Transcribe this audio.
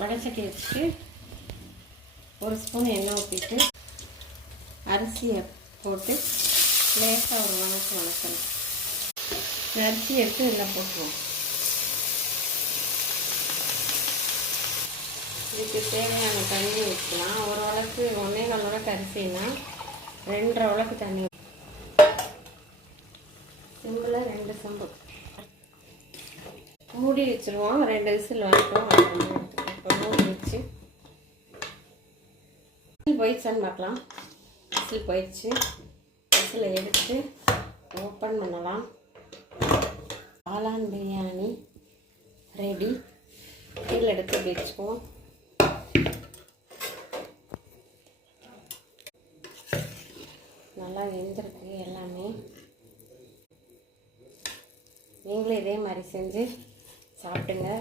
வடைச்சட்டி வச்சுட்டு ஒரு ஸ்பூன் எண்ணெய் ஊற்றிட்டு அரிசியை போட்டு லேசாக ஒரு வணக்கணும். அரிசி எடுத்து எல்லாம் போட்டுருவோம். இதுக்கு தேவையான தண்ணி ஊற்றலாம். ஒரு உலக்கு 1.25 உலக்கு அரிசினா 2.5 உலக்கு தண்ணி. சிம்பிளாக 2 சம்பு மூடி வச்சுருவோம். 2 விசில் வந்துட்டோம். இப்போ மூடி வச்சு போயிடுச்சான்னு பார்க்கலாம். விசில் போயிடுச்சு. விசில் எடுத்து ஓப்பன் பண்ணலாம். காளான் பிரியாணி ரெடி. கீழே எடுத்து வச்சுக்குவோம். நல்லா வெந்திருக்கு எல்லாமே. நீங்களும் இதே மாதிரி செஞ்சு சாப்பிடுங்க.